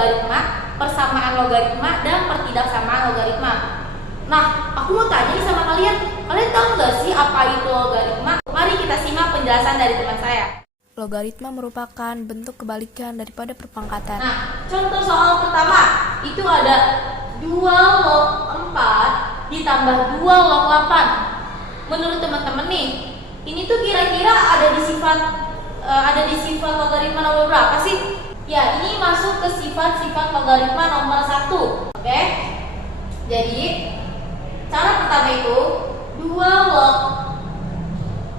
logaritma, persamaan logaritma, dan pertidaksamaan logaritma. Nah, aku mau tanya nih sama kalian tahu nggak sih apa itu logaritma? Mari kita simak penjelasan dari teman saya. Logaritma merupakan bentuk kebalikan daripada perpangkatan. Nah, contoh soal pertama, itu ada 2 log 4 ditambah 2 log 8. Menurut teman-teman nih, ini tuh kira-kira ada di sifat logaritma nomor berapa sih? Ya, ini masuk ke sifat-sifat logaritma nomor 1. Oke? Jadi, cara pertama itu 2 log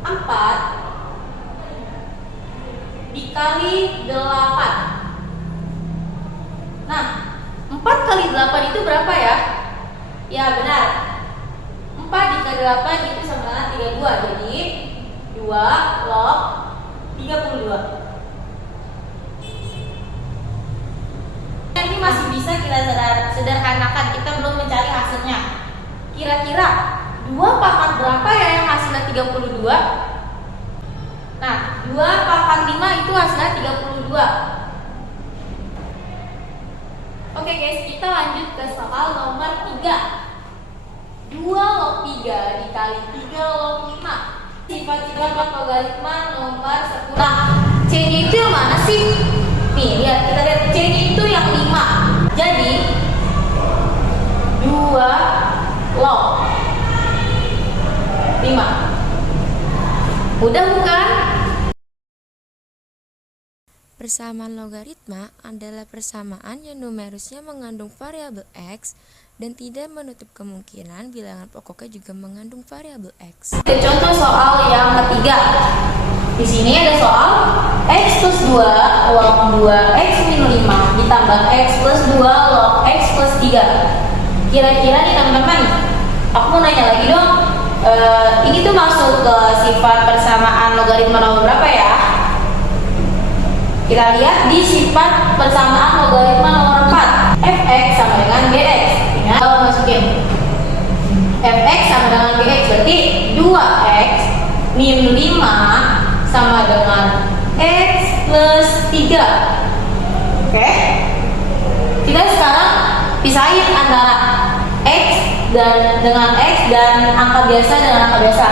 4 dikali 8. Nah, 4 kali 8 itu berapa ya? Ya, benar. 4 dikali 8 itu sama dengan 32. Jadi 2 log 32. Ini masih bisa kita sederhanakan, kita belum mencari hasilnya. Kira-kira 2 pangkat berapa ya yang hasilnya 32? Nah, 2 pangkat 5 itu hasilnya 32. Oke guys, kita lanjut ke soal nomor 3. 2 log 3 dikali 3 log 5. Sifat-sifat logaritma nomor 10. Nah, C-nya itu yang mana sih? Nih, lihat, kita lihat C-nya itu yang 5. Jadi 2 log 5. Mudah bukan? Persamaan logaritma adalah persamaan yang numerusnya mengandung variabel x dan tidak menutup kemungkinan bilangan pokoknya juga mengandung variabel x. Oke, contoh soal yang ketiga. Di sini ada soal x plus 2 log 2 x min 5 ditambah x plus 2 log x plus 3. Kira-kira nih teman-teman, aku mau nanya lagi dong. Ini tuh masuk ke sifat persamaan logaritma nomor berapa ya? Kita lihat di sifat persamaan logaritma nomor 4. Fx sama dengan Gx. Ingat, kalau masukin Fx sama dengan Gx berarti 2x min 5 sama dengan x plus 3. Oke? Kita sekarang pisahin antara x dengan x dan angka biasa dengan angka biasa.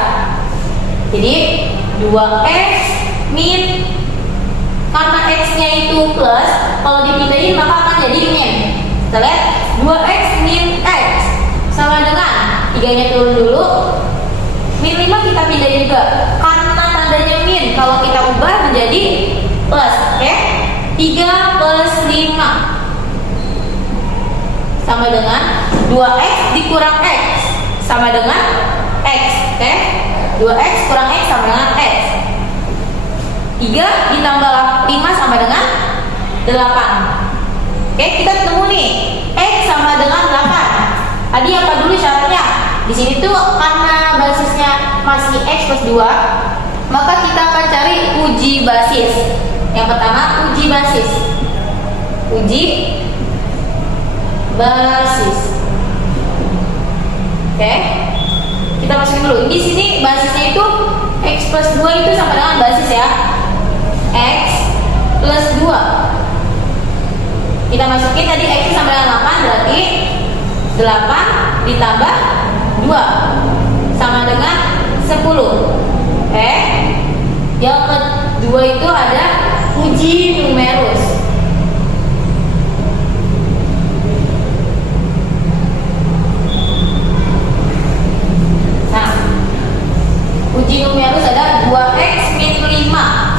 Jadi 2x min, karena x-nya itu plus, kalau dipindahin maka akan jadi min. Kita lihat 2x min x sama dengan 3-nya turun dulu, min 5 kita pindahin juga karena tandanya min, kalau kita ubah menjadi plus. Oke? 3 plus 5 sama dengan 2x dikurang x sama dengan x. Oke? 2x kurang x sama dengan x. 3 ditambah 5 sama dengan 8. Oke, kita ketemu nih x sama dengan 8. Tadi apa dulu syaratnya? Di sini tuh karena basisnya masih x plus 2, maka kita akan cari uji basis. Yang pertama uji basis. Uji basis. Oke. Kita masukin dulu. Di sini basisnya itu x plus 2 itu sama dengan basis ya. X plus 2. Kita masukin tadi x sama dengan 8, berarti 8 ditambah 2 sama dengan 10. Yang kedua itu ada uji numerus. Nah, uji numerus ada 2x min 5.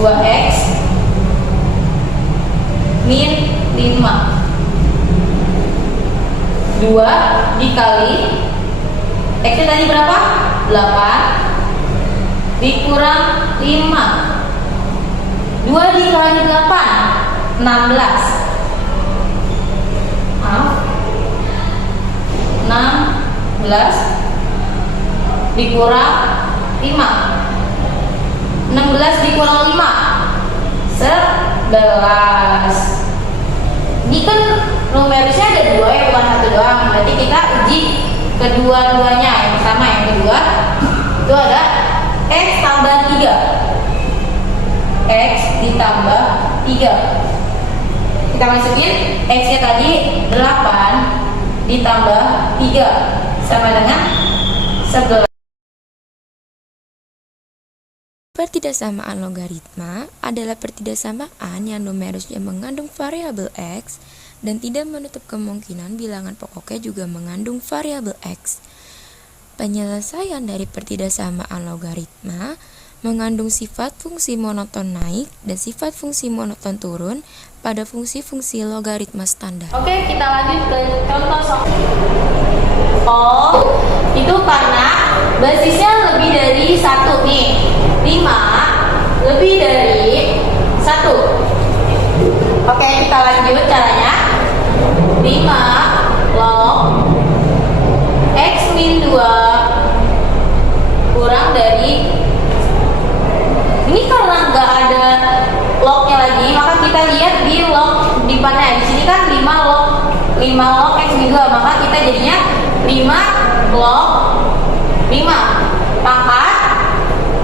2x min 5. 2 dikali x nya tadi berapa? 8 dikurang 5. 2 dikali 8 16. Maaf, 16 dikurang 5. 16 dikurang 5 11. Ini kan numerusnya ada 2 ya, bukan 1 doang. Berarti kita uji kedua-duanya. Yang pertama, yang kedua itu ada x tambah 3. X ditambah 3. Kita masukin X-nya tadi 8 ditambah 3 sama dengan 11. Pertidaksamaan logaritma adalah pertidaksamaan yang numerusnya mengandung variabel X dan tidak menutup kemungkinan bilangan pokoknya juga mengandung variabel X. Penyelesaian dari pertidaksamaan logaritma mengandung sifat fungsi monoton naik dan sifat fungsi monoton turun pada fungsi-fungsi logaritma standar. Oke, kita lanjut ke contoh soal. Itu karena basisnya lebih dari 1 nih. 5 lebih dari 1. Oke, kita lanjut caranya. 5 log X min 2 kurang dari, ini karena nggak ada lognya lagi, maka kita lihat di log di depannya. Di sini kan 5 log X min 2, maka kita jadinya 5 log 5 pangkat.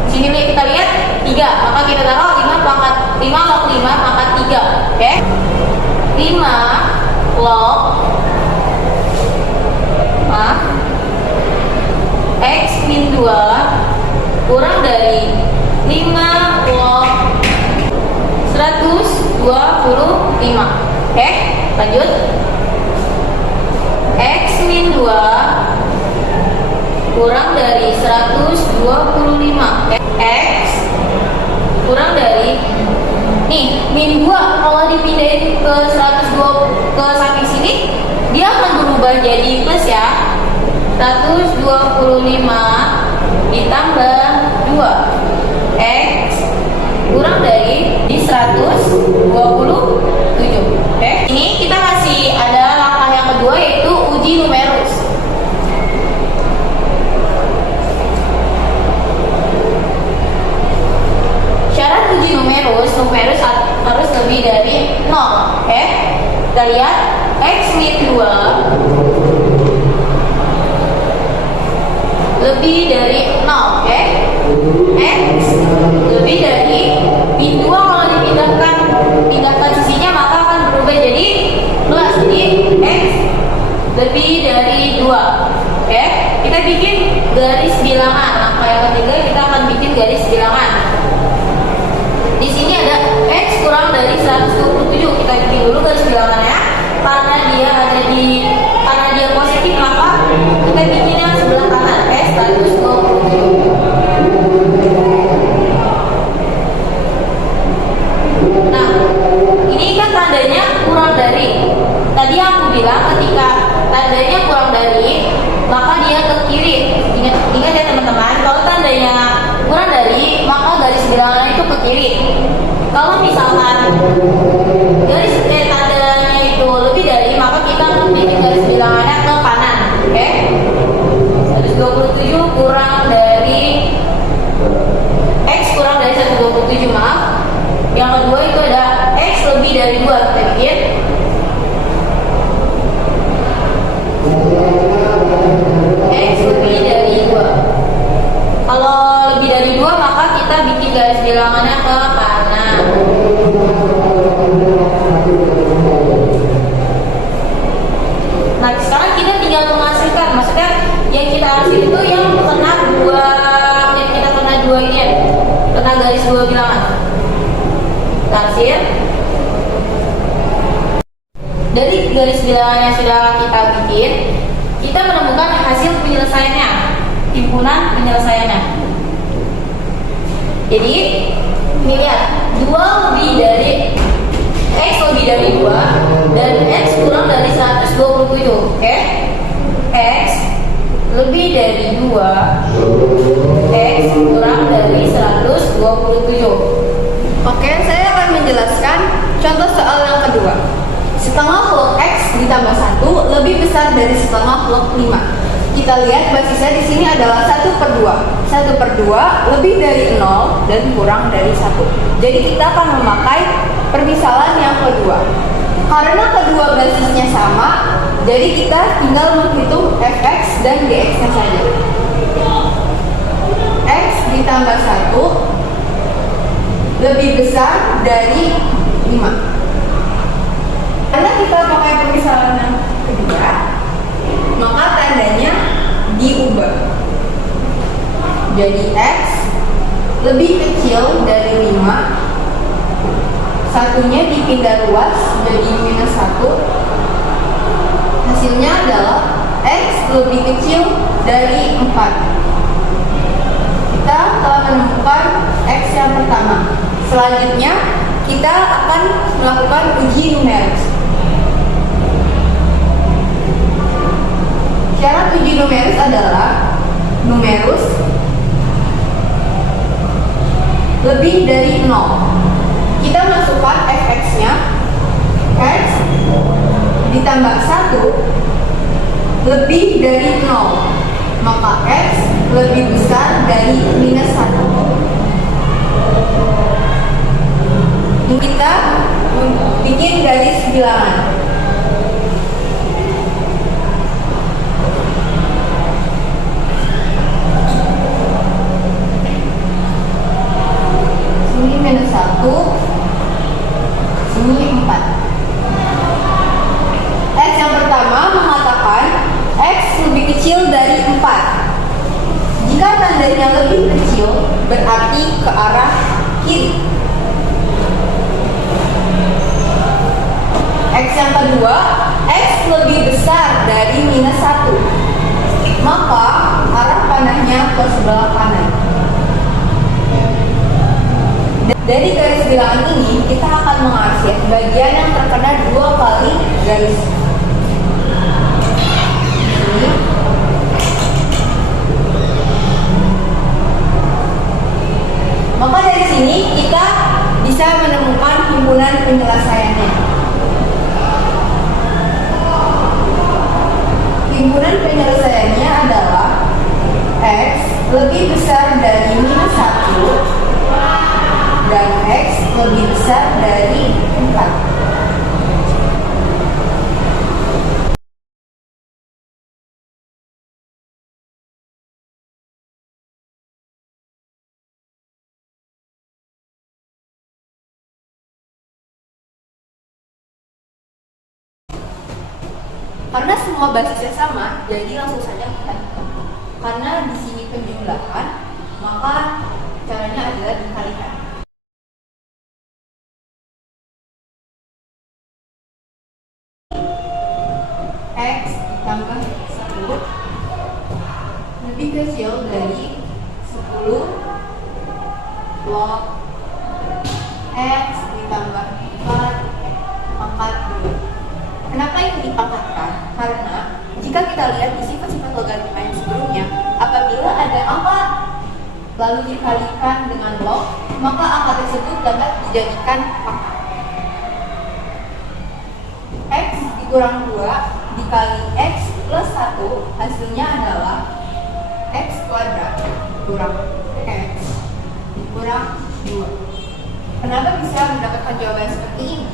Di sini kita lihat 3, maka kita taruh 5 log 5 pangkat 3. Oke? 5 log X min 2 kurang dari 5 log 125. Oke, lanjut. X min 2 kurang dari 125. X kurang dari, nih, min 2 kalau dipindahin ke 120 ke samping sini, dia akan berubah jadi plus ya. 125 ditambah 2 X kurang dari di 127. Oke, ini kita masih ada langkah yang kedua, yaitu uji numerus. Syarat uji numerus harus lebih dari 0. Oke, kita lihat X min 2 lebih dari 0. Oke, X lebih dari min 2 kalau dipindahkan sisinya maka akan berubah jadi plus. Jadi X lebih dari 2. Oke, kita bikin garis bilangan. Langkah yang ketiga kita akan bikin garis bilangan. Di sini ada X kurang dari 127. Kita bikin dulu garis bilangannya. Karena dia positif, maka kita bikin yang sebelah kanan, X 127. Nah, ini kan tandanya kurang dari. Tadi aku bilang ketika tandanya kurang dari, maka dia ke kiri. Ingat ya teman-teman, kalau tandanya kurang dari, maka garis bilangan itu ke kiri. Kalau misalkan tandanya itu lebih dari, maka kita akan bikin garis bilangannya ke kanan. Oke? 127 kurang dari X kurang dari 127, maaf. Yang kedua itu ada X lebih dari 2. Kita bikin X lebih dari 2. Kalau lebih dari 2, maka kita bikin garis bilangannya ke kanan. Nah, sekarang kita tinggal menghasilkan. Maksudnya yang kita hasil itu yang kena dua ini ya, kena garis 2 bilangan. Hasil dari garis bilangan yang sudah kita bikin, kita menemukan hasil penyelesaiannya, himpunan penyelesaiannya. Jadi ini lihat, 2 lebih dari X lebih dari 2 dan X kurang dari 127. Oke? X lebih dari 2, X kurang dari 127. Oke, saya akan menjelaskan contoh soal yang kedua. Setengah log X ditambah 1 lebih besar dari setengah log 5. Kita lihat basisnya di sini adalah 1/2. 1/2 lebih dari 0 dan kurang dari 1. Jadi kita akan memakai permisalan yang kedua. Karena kedua basisnya sama, jadi kita tinggal menghitung fx dan gx-nya saja. X ditambah 1 lebih besar dari 5. Karena kita pakai pemisalan yang kedua, maka tandanya diubah. Jadi X lebih kecil dari 5, satunya dipindah luas jadi minus 1. Hasilnya adalah X lebih kecil dari 4. Kita telah menemukan X yang pertama. Selanjutnya kita akan melakukan uji numeris. Syarat uji numeris adalah numerus lebih dari 0. Kita masukkan fx-nya, x ditambah 1 lebih dari 0, maka x lebih besar dari minus 1. Kita bikin garis bilangan. Sini minus 1, sini 4. X yang pertama mengatakan X lebih kecil dari 4. Jika tandanya lebih kecil, berarti ke arah kiri. X yang kedua, X lebih besar dari minus 1. Maka arah panahnya ke sebelah kanan. Dari garis bilangan ini, kita akan mengarsir bagian yang terkena 2 kali garis. Ini. Maka dari sini kita bisa menemukan himpunan penyelesaiannya. Himpunan penyelesaiannya adalah X lebih besar dari minus 1 dan X lebih besar dari 4. Karena semua basisnya sama, jadi langsung saja kita hitung. Karena di sini penjumlahan, maka caranya adalah dikalikan. X ditambah 10 lebih kecil dari 10 log X ditambah 4 pangkat 2. Kenapa ini dipangkatkan? Karena jika kita lihat di sifat-sifat logaritma yang sebelumnya, apabila ada angka lalu dikalikan dengan log, maka angka tersebut dapat dijadikan pangkat. X dikurang 2 dikali X plus 1, hasilnya adalah X kuadrat kurang X kurang 2. Kenapa bisa mendapatkan jawaban seperti ini?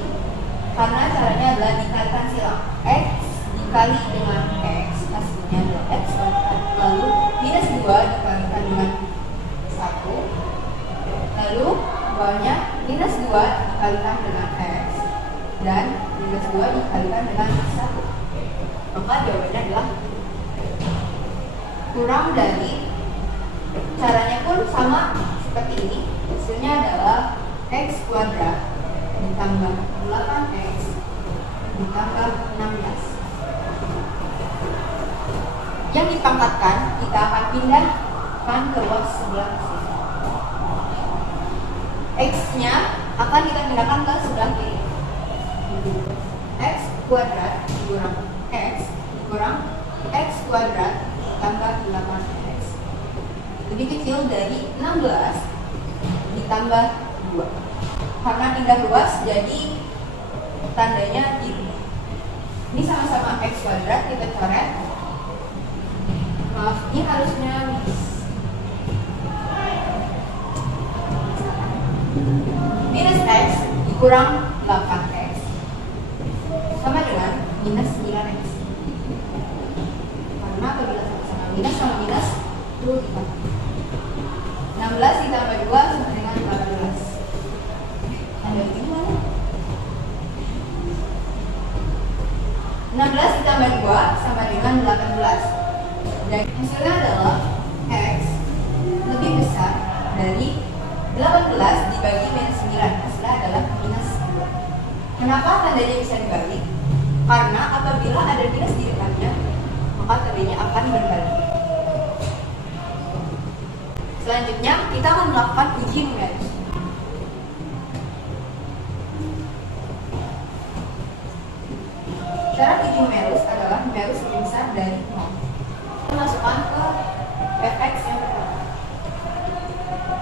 Karena caranya adalah dikalikan silang. X dikali dengan X, hasilnya adalah X kuadrat. Lalu minus 2 dikalikan dengan 1. Lalu bawahnya minus 2 dikalikan dengan X. Dan minus 2 dikalikan dengan 1. Maka jawabannya adalah kurang dari, caranya pun sama seperti ini. Hasilnya adalah X kuadrat ditambah 8X ditambah 16. Yang dipangkatkan kita akan pindahkan ke luas sebelah sini. X-nya akan kita pindahkan ke sebelah kiri. X kuadrat dikurang X dikurang X kuadrat tambah 8X lebih kecil dari 16 ditambah 2. Karena pindah luas jadi tandanya dirubah. Ini sama-sama X kuadrat, kita coret. Maaf, ini harusnya minus X dikurang 8X sama dengan minus 9X. Karena apabila sama-sama minus sama minus itu ditambah 16 ditambah 2 sama dengan 18. Ada ini mana? 16 ditambah 2 sama dengan 18. Dan hasilnya adalah X lebih besar dari 18 dibagi minus 9. Hasilnya adalah minus 2. Kenapa tandanya bisa dibalik? Karena apabila ada minus di depannya, maka tandanya akan berbalik. Selanjutnya, kita akan melakukan uji numeris. Cara uji numeris adalah numeris lebih besar dari 0. Masukkan ke fx yang pertama.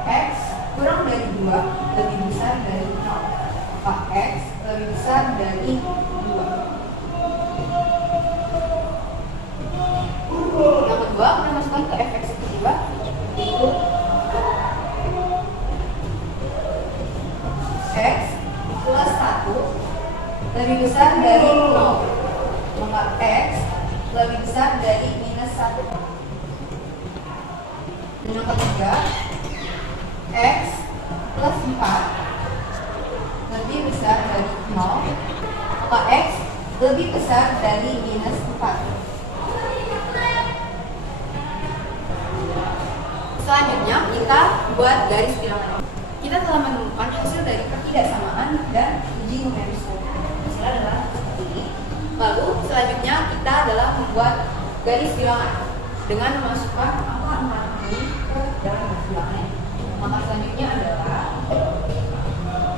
X kurang dari 2 lebih besar dari 0. Maka X lebih besar dari 2. Yang kedua, kita masukkan ke fx yang kedua, yaitu X plus 1 lebih besar dari 0. Maka X lebih besar dari minus 1. Dan yang ketiga, X plus 4 lebih besar dari 0. Maka X lebih besar dari minus 4. Selanjutnya, kita buat garis bilangan. Kita telah menemukan hasil dari pertidaksamaan dan uji numeris. Hasilnya adalah seperti ini. Lalu selanjutnya kita adalah membuat garis bilangan dengan memasukkan angka ini ke dalam garis bilangan. Maka selanjutnya adalah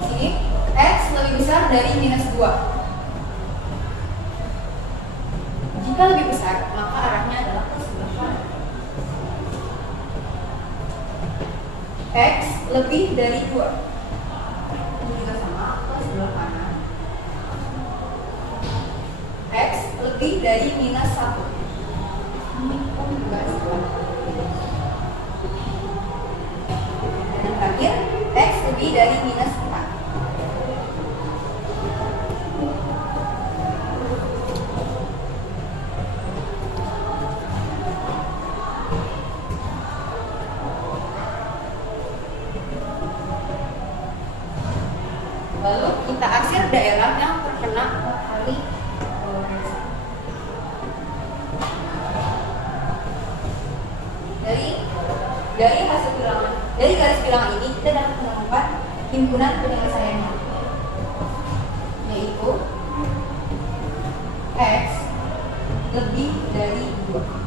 di sini X lebih besar dari minus 2. Jika lebih besar, maka arahnya adalah ke sebelah kanan. X lebih dari 2. Ini juga sama, ke sebelah kanan. X lebih dari minus 1. Ini pun juga sebelah. Dan yang terakhir, X lebih dari minus 4. Lalu kita arsir daerah yang terkena matahari polarisasi. Dari hasil bilangan, dari garis bilangan ini kita dapat menemukan himpunan penyelesaiannya, yaitu X lebih dari 2.